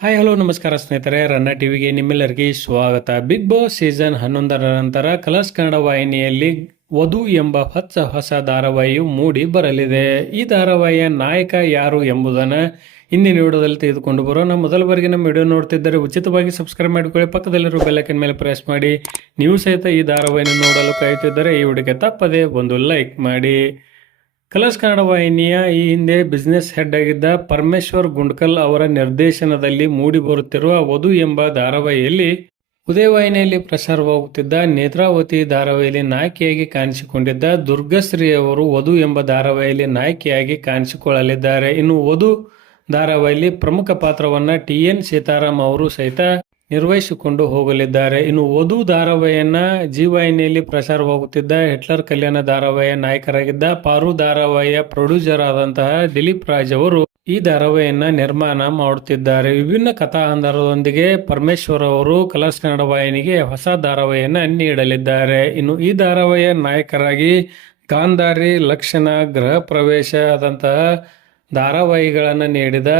Hi hello ನಮಸ್ಕಾರ ಸ್ನೇಹಿತರೆ, ರನ್ನ ಟಿವಿಗೆ ನಿಮ್ಮೆಲ್ಲರಿಗೆ ಸ್ವಾಗತ. ಬಿಗ್ ಬಾಸ್ ಸೀಸನ್ 11ರ ನಂತರ ಕಲರ್ಸ್ ಕನ್ನಡ ವಾಹಿನಿಯಲ್ಲಿ ವಧು ಎಂಬ ಹೊಸ ಧಾರಾವಾಹಿಯು ಮೂಡಿ ಬರಲಿದೆ. ಈ ಧಾರಾವಾಹಿಯ ನಾಯಕ ಯಾರು ಎಂಬುದನ್ನು ಇಂದಿನ ವಿಡಿಯೋದಲ್ಲಿ ತೆಗೆದುಕೊಂಡು ಬರೋಣ. ಮೊದಲ ಬಾರಿಗೆ ನಮ್ಮ ವಿಡಿಯೋ ನೋಡ್ತಿದ್ದರೆ ಉಚಿತವಾಗಿ ಸಬ್ಸ್ಕ್ರೈಬ್ ಮಾಡಿಕೊಳ್ಳಿ, ಪಕ್ಕದಲ್ಲಿರುವ ಬೆಲ್ಲೈಕನ್ ಮೇಲೆ ಪ್ರೆಸ್ ಮಾಡಿ. ನೀವು ಸಹಿತ ಈ ಧಾರಾವಾಹಿಯನ್ನು ನೋಡಲು ಕಾಯುತ್ತಿದ್ದರೆ ಈ ವಿಡಿಯೋಗೆ ತಪ್ಪದೆ ಒಂದು ಲೈಕ್ ಮಾಡಿ. ಕಲರ್ಸ್ ಕನ್ನಡ ವಾಹಿನಿಯ ಈ ಹಿಂದೆ ಬಿಸ್ನೆಸ್ ಹೆಡ್ ಆಗಿದ್ದ ಪರಮೇಶ್ವರ್ ಗುಂಡ್ಕಲ್ ಅವರ ನಿರ್ದೇಶನದಲ್ಲಿ ಮೂಡಿ ಬರುತ್ತಿರುವ ವಧು ಎಂಬ ಧಾರಾವಾಹಿಯಲ್ಲಿ ಉದಯವಾಹಿನಿಯಲ್ಲಿ ಪ್ರಸಾರವಾಗುತ್ತಿದ್ದ ನೇತ್ರಾವತಿ ಧಾರಾವಾಹಿಯಲ್ಲಿ ನಾಯಕಿಯಾಗಿ ಕಾಣಿಸಿಕೊಂಡಿದ್ದ ದುರ್ಗಶ್ರೀ ಅವರು ವಧು ಎಂಬ ಧಾರಾವಾಹಿಯಲ್ಲಿ ನಾಯಕಿಯಾಗಿ ಕಾಣಿಸಿಕೊಳ್ಳಲಿದ್ದಾರೆ. ಇನ್ನು ವಧು ಧಾರಾವಾಹಿಯಲ್ಲಿ ಪ್ರಮುಖ ಪಾತ್ರವನ್ನ TN ಸೀತಾರಾಮ್ ಅವರು ಸಹಿತ ನಿರ್ವಹಿಸಿಕೊಂಡು ಹೋಗಲಿದ್ದಾರೆ. ಇನ್ನು ವಧು ಧಾರಾವಾಹಿಯನ್ನ ವಾಹಿನಿಯಲ್ಲಿ ಪ್ರಸಾರವಾಗುತ್ತಿದ್ದ ಹಿಟ್ಲರ್ ಕಲ್ಯಾಣ ಧಾರಾವಾಹಿಯ ನಾಯಕರಾಗಿದ್ದ ಪಾರು ಧಾರಾವಾಹಿಯ ಪ್ರೊಡ್ಯೂಸರ್ ಆದಂತಹ ದಿಲೀಪ್ ರಾಜ್ ಅವರು ಈ ಧಾರಾವಾಹಿಯನ್ನ ನಿರ್ಮಾಣ ಮಾಡುತ್ತಿದ್ದಾರೆ. ವಿಭಿನ್ನ ಕಥಾ ಆಧಾರದೊಂದಿಗೆ ಪರಮೇಶ್ವರ್ ಅವರು ಕಲರ್ಸ್ ಕನ್ನಡ ವಾಹಿನಿಗೆ ಹೊಸ ಧಾರಾವಾಹಿಯನ್ನ ನೀಡಲಿದ್ದಾರೆ. ಇನ್ನು ಈ ಧಾರಾವಾಹಿಯ ನಾಯಕರಾಗಿ ಗಾಂಧಾರಿ, ಲಕ್ಷಣ, ಗೃಹ ಪ್ರವೇಶ ಆದಂತಹ ಧಾರಾವಾಹಿಗಳನ್ನು ನೀಡಿದ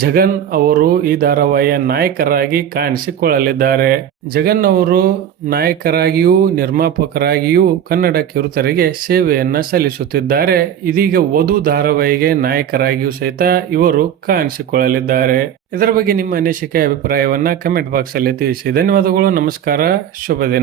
ಜಗನ್ ಅವರು ಈ ಧಾರಾವಾಹಿಯ ನಾಯಕರಾಗಿ ಕಾಣಿಸಿಕೊಳ್ಳಲಿದ್ದಾರೆ. ಜಗನ್ ಅವರು ನಾಯಕರಾಗಿಯೂ ನಿರ್ಮಾಪಕರಾಗಿಯೂ ಕನ್ನಡ ಕಿರುತೆರೆಗೆ ಸೇವೆಯನ್ನ ಸಲ್ಲಿಸುತ್ತಿದ್ದಾರೆ. ಇದೀಗ ವಧು ಧಾರಾವಾಹಿಗೆ ನಾಯಕರಾಗಿಯೂ ಸಹಿತ ಇವರು ಕಾಣಿಸಿಕೊಳ್ಳಲಿದ್ದಾರೆ. ಇದರ ಬಗ್ಗೆ ನಿಮ್ಮ ಅನಿಸಿಕೆ ಅಭಿಪ್ರಾಯವನ್ನ ಕಮೆಂಟ್ ಬಾಕ್ಸ್ ಅಲ್ಲಿ ತಿಳಿಸಿ. ಧನ್ಯವಾದಗಳು. ನಮಸ್ಕಾರ. ಶುಭ ದಿನ.